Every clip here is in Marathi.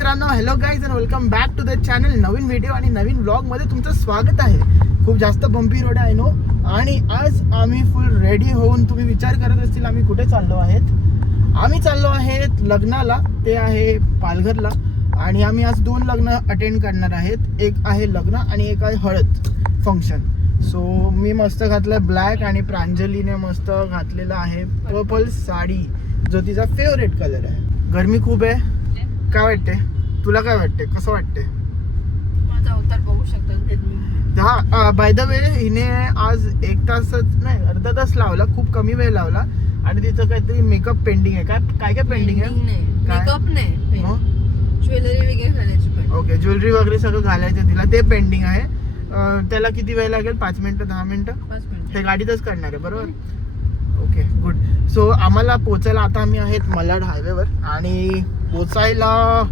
मित्रांनो, hello guys and welcome back to the channel. नवीन व्हिडिओ आणि नवीन व्लॉग मध्ये तुमचं स्वागत आहे. खूप जास्त बंपी रोड आहे नो. आणि आज आम्ही फुल रेडी होऊन, तुम्ही विचार करत असतील आम्ही कुठे चाललो आहेत. आम्ही चाललो आहेत लग्नाला, ते आहे पालघरला. आणि आम्ही आज 2 लग्न अटेंड करणार आहेत. एक आहे लग्न आणि एक आहे हळद फंक्शन. सो मी मस्त घातलं ब्लॅक आणि प्रांजलीने मस्त घातलेला आहे पर्पल साडी, जो तिचा फेवरेट कलर आहे. गरमी खूप आहे. काय वाटते तुला? काय वाटते? कसं वाटते? माझा अवतार बघू शकता. हा, बाय द वे हिने आज 1 तासच नाही, अर्धा तास लावला. खूप कमी वेळ लावला. आणि तिचं काहीतरी मेकअप पेंडिंग आहे. काय पेंडिंग आहे? मेकअप नाही, ज्वेलरी वगैरे घालायची. ओके, ज्वेलरी वगैरे सगळं घालायचं तिला, ते पेंडिंग आहे. त्याला किती वेळ लागेल? 5 मिनिटं 10 मिनिटं? 5 मिनिट हे गाडीतच करणार आहे बरोबर. Okay good. सो आम्हाला पोचायला आता आम्ही आहेत मलाड हायवेवर. आणि पोचायला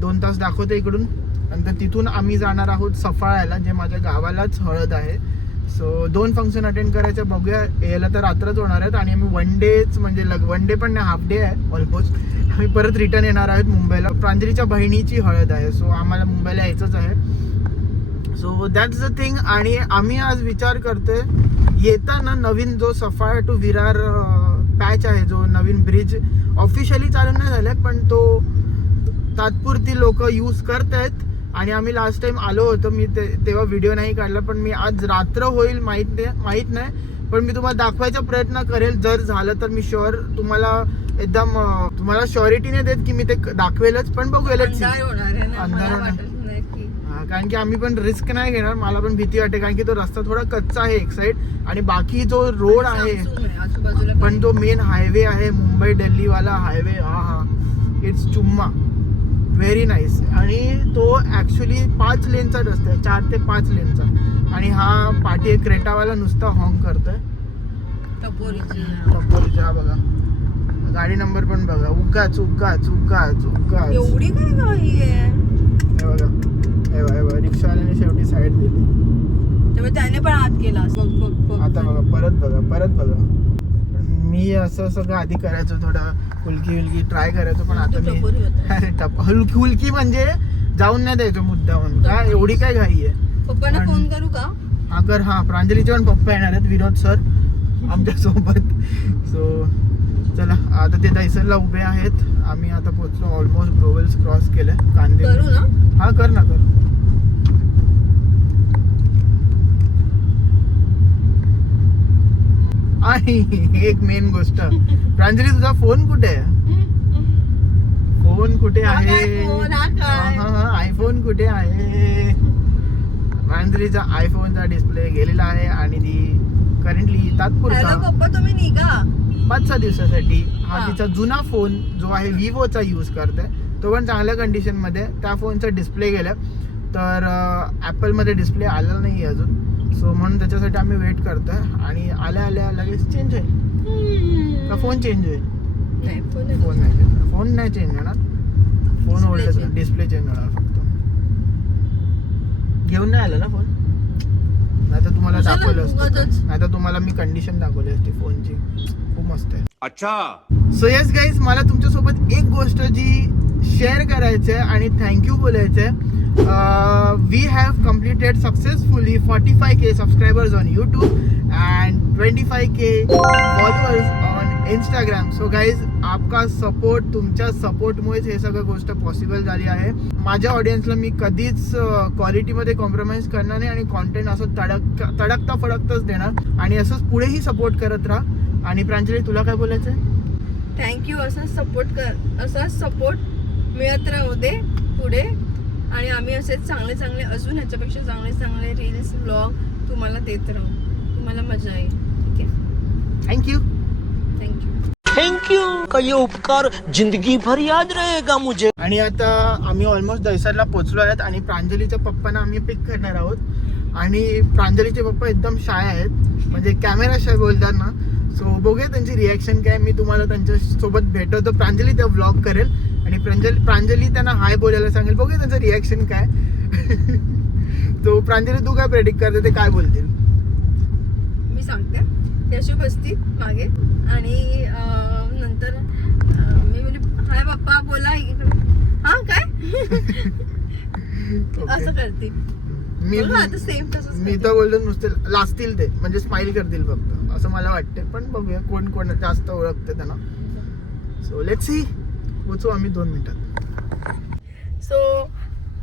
2 तास दाखवते इकडून. नंतर तिथून आम्ही जाणार आहोत सफाळ्याला, जे माझ्या गावालाच हळद आहे. सो 2 फंक्शन अटेंड करायचे. बघूया, यायला तर रात्रच होणार आहेत. आणि आम्ही 1 डेच, म्हणजे 1 डे पण नाही, हाफ डे आहे ऑलमोस्ट. आम्ही परत रिटर्न येणार आहोत मुंबईला. प्रांजलीच्या बहिणीची हळद आहे. सो आम्हाला मुंबईला यायचंच आहे. So that's the thing. आणि आम्ही आज विचार करतोय, येताना नवीन जो सफाळा टू विरार पॅच आहे, जो नवीन ब्रिज ऑफिशियली चालू नाही झालाय, पण तो तात्पुरती लोक यूज करत आहेत. आणि आम्ही लास्ट टाइम आलो होतो, मी तेव्हा व्हिडिओ नाही काढला. पण मी आज रात्र होईल माहीत नाही, पण मी तुम्हाला दाखवायचा प्रयत्न करेल. जर झालं तर मी शुअर तुम्हाला एकदम तुम्हाला श्युरिटी नाही देत की मी ते दाखवेलच, पण बघूयाच. कारण की आम्ही पण रिस्क नाही घेणार. मला पण भीती वाटते, कारण की तो रस्ता थोडा कच्चा आहे एक साईड, आणि बाकी जो रोड आहे, पण तो मेन हायवे आहे, मुंबई दिल्ली वाला हायवे. हा इट्स चुम्मा, व्हेरी नाईस. आणि तो ऍक्च्युली 5 लेनचा रस्ता आहे, 4 ते 5 लेनचा. आणि हा पाठी एक क्रेटावाला नुसता हॉर्न करतोय. टपोरीचा बघा, गाडी नंबर पण बघा, उगाच एवढी काय गाडी आहे. हे बघा, रिक्षावाल्याने शेवटी साईड दिली, तेव्हा त्याने पण हात केला. आता बघा, परत बघा. मी असं सगळं आधी करायचो, थोडं हुलकी ट्राय करायचो, पण आता मी हुलकी म्हणजे जाऊन नाही द्यायचो मुद्दाहून. काय एवढी काय घाई आहे? पप्पांना फोन करू का? हा, प्रांजलीचे पण पप्पा येणार आहेत, विनोद सर आमच्या सोबत. सो चला, आता ते दहिसरला उभे आहेत. आम्ही आता पोहोचलो, ऑलमोस्ट ग्रोवेल्स क्रॉस केलं. कांदे करू ना? हा, कर ना. आणि एक मेन गोष्ट, प्रांजली तुझा फोन कुठे आहे? फोन कुठे आहे? आयफोन कुठे आहे? प्रांजलीचा आयफोनचा डिस्प्ले गेलेला आहे. आणि ती करंटली तात्पुरता पप्पा तुम्ही निघा 5-6 दिवसासाठी हा तिचा जुना फोन जो आहे विवोचा यूज करते, तो पण चांगल्या कंडिशन मध्ये. त्या फोनचा डिस्प्ले गेला, तर ॲपलमध्ये डिस्प्ले आलेला नाही अजून. सो म्हणून त्याच्यासाठी आम्ही वेट करतोय. आणि आल्या लगेच चेंज होईल का? फोन चेंज होईल? फोन नाही चेंज होणार. फोन ओल्ड, डिस्प्ले चेंज होणार फक्त. घेऊन नाही आला ना फोन? नाही तर तुम्हाला दाखवलं असतं. नाही तर तुम्हाला मी कंडिशन दाखवली असती फोनची. खूप मस्त आहे. अच्छा. सो येस गाईज, मला तुमच्यासोबत एक गोष्ट जी शेअर करायची आहे आणि थँक्यू बोलायचं आहे. We have completed successfully 45K subscribers on YouTube and 25K followers on Instagram. So guys, आपका सपोर्ट, तुमच्या सपोर्टमुळेच हे सगळं गोष्ट पॉसिबल झाली आहे. माझ्या ऑडियन्सला मी कधीच क्वालिटीमध्ये कॉम्प्रोमाइज करणार नाही आणि कॉन्टेंट असं तडकता फडकताच देणार. आणि असंच पुढेही सपोर्ट करत राहा. आणि प्रांजली, तुला काय बोलायचं आहे? थँक्यू. असा सपोर्ट मिळत राहू दे पुढे. आणि आम्ही असेच चांगले अजून ह्याच्यापेक्षा चांगले रील्स ब्लॉग तुम्हाला देत राहू. तुम्हाला मजा येईल. ठीक आहे? थँक्यू का ये उपकार जिंदगी भर याद रहेगा मुझे. आणि आता आम्ही ऑलमोस्ट दहिसरला पोहोचलो आहेत. आणि प्रांजलीच्या पप्पांना आम्ही पिक करणार आहोत. आणि प्रांजलीचे पप्पा एकदम शाय आहेत, म्हणजे कॅमेरा शाय बोलतात ना. सो बघूया त्यांची रिॲक्शन काय. मी तुम्हाला त्यांच्यासोबत भेटवतो. प्रांजली त्या व्लॉग करेल आणि प्रांजली त्यांना हाय बोलायला सांगेल. बघूया त्यांचं रिॲक्शन काय. तो प्रांजली, तू काय प्रेडिक्ट करते, ते काय बोलतील? मी सांगते. ते अशी बसतील मागे आणि नंतर मी म्हणजे हाय पप्पा बोला. हा काय असं करते मी बघ ना, आता सेम तसंच मी करते. तर बोललो नुसते लाजतील ते म्हणजे स्माइल करतील फक्त असं मला वाटते पण बघूया कोण कोण जास्त ओळखते त्यांना. So let's see. पोचू आम्ही 2 मिनिटात. सो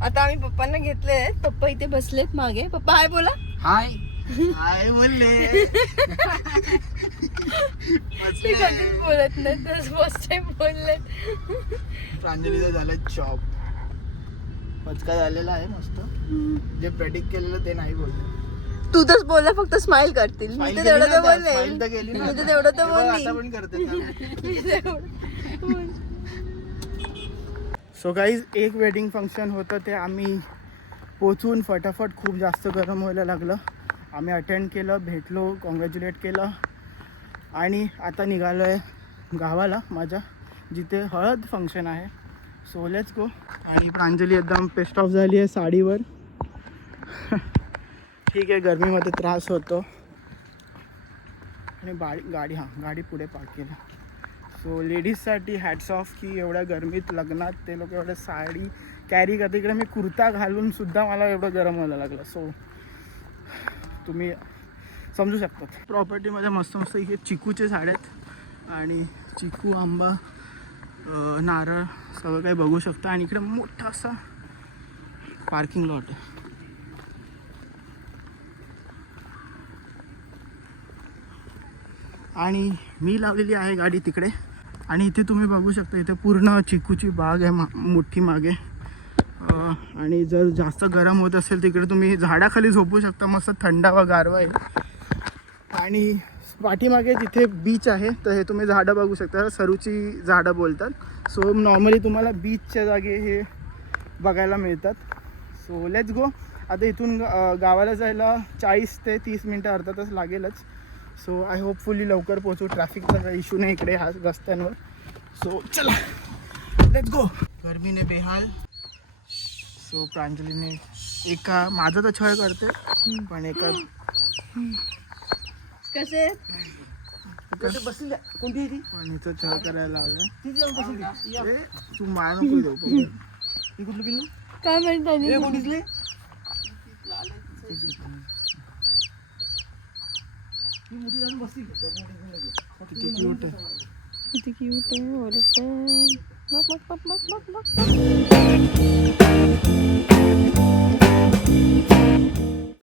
आता आम्ही पप्पांना घेतले. पप्पा इथे बसलेत मागे. पप्पा हाय बोला. हाय हाय बोलले. ते कधीच बोलत नाही तर फर्स्ट टाइम बोलले. प्रांजलीचं झालं जॉब. पचका झालेला आहे मस्त. जे प्रेडिक्ट केलेलं ते नाही बोलले. तू तर बोलला फक्त स्माइल करतील. मी तर तेवढं तर बोलले. स्माइल तर केली ना. मी तर तेवढं तर हे बघ, बोलली. आता पण करते ना. मी तेवढं सो गाईज एक वेडिंग फंक्शन होतं ते आम्ही पोचून फटाफट खूप जास्त गरम व्हायला लागलं. आम्ही अटेंड केलं, भेटलो, कॉंग्रॅच्युलेट केलं आणि आता निघालो आहे गावाला माझ्या जिथे हळद फंक्शन आहे. So let's go. आणि प्रांजली एकदम पेस्ट ऑफ झाली आहे साडीवर. ठीक आहे गरमीमध्ये त्रास होतो. आणि गाडी पुढे पार्क केलं. सो लेडीजसाठी हॅट्स ऑफ की एवढ्या गरमीत लग्नात ते लोक एवढं साडी कॅरी करते. इकडे मी कुर्ता घालून सुद्धा मला एवढं गरम व्हायला लागलं. सो तुम्ही समजू शकतात. प्रॉपर्टीमध्ये मस्त मस्त इथे चिकूचे झाड आहेत आणि चिकू आंबा नारळ सगळं काही बघू शकता. आणि इकडे मोठा असा पार्किंग लॉट आहे. आणि मी लावलेली आहे गाडी तिकडे. आणि इथे तुम्ही बघू शकता इथे पूर्ण चिकूची बाग आहे मोठी मागे. आणि जर जास्त गरम होत असेल तिकडे तुम्ही झाडाखाली झोपू शकता. मस्त थंडावा गारवा आहे. आणि पाठीमागे जिथे बीच आहे तर हे तुम्ही झाडं बघू शकता. सरूची झाडं बोलतात. सो नॉर्मली तुम्हाला बीचच्या जागे हे बघायला मिळतात. So let's go. आता इथून गावाला जायला 40 ते 30 मिनटं अर्धा तास लागेलच. सो आय होपफुली लवकर पोहोचू. ट्रॅफिकचा काही इश्यू नाही इकडे ह्या रस्त्यांवर. सो चला लेट्स गो. गर्मीने बेहाल. सो प्रांजलीने एका माझा तर छळ करते पण एका कसे बसली कोणती ती पण हिचं छळ करायला लावलं. तू मान नको देऊ. कुठलं पिल्लू काय म्हणतात कुठले किती क्यूट आहे. किती क्यूट आहे. ओरडते. बघ बघ बघ बघ बघ बघ.